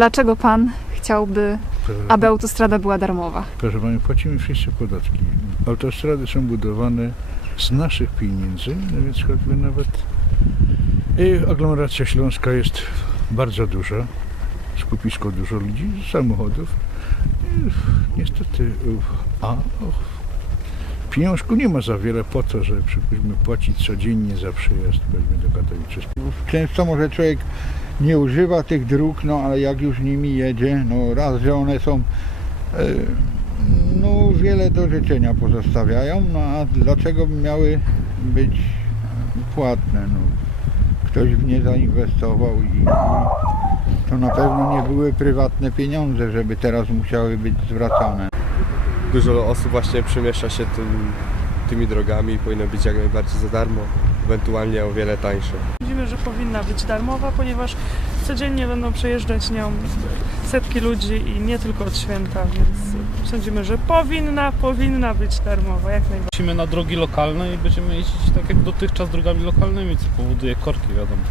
Dlaczego pan chciałby, Proszę, aby autostrada była darmowa? proszę Pani, płacimy wszyscy podatki. Autostrady są budowane z naszych pieniędzy, no więc choćby nawet i aglomeracja śląska jest bardzo duża, skupisko dużo ludzi, samochodów. I niestety, a pieniążku nie ma za wiele po to, żeby przypuśćmy płacić codziennie za przyjazd powiedzmy do Katowice. Często może człowiek nie używa tych dróg, no ale jak już nimi jedzie, no raz, że one są e, no wiele do życzenia pozostawiają, no a dlaczego miały być płatne? No, ktoś w nie zainwestował i, i to na pewno nie były prywatne pieniądze, żeby teraz musiały być zwracane. Dużo osób właśnie przemieszcza się tym, tymi drogami i powinno być jak najbardziej za darmo, ewentualnie o wiele tańsze. Że powinna być darmowa, ponieważ codziennie będą przejeżdżać nią setki ludzi i nie tylko od święta, więc sądzimy, że powinna, powinna być darmowa, jak najbardziej. Wrócimy na drogi lokalne i będziemy jeździć tak jak dotychczas drogami lokalnymi, co powoduje korki, wiadomo.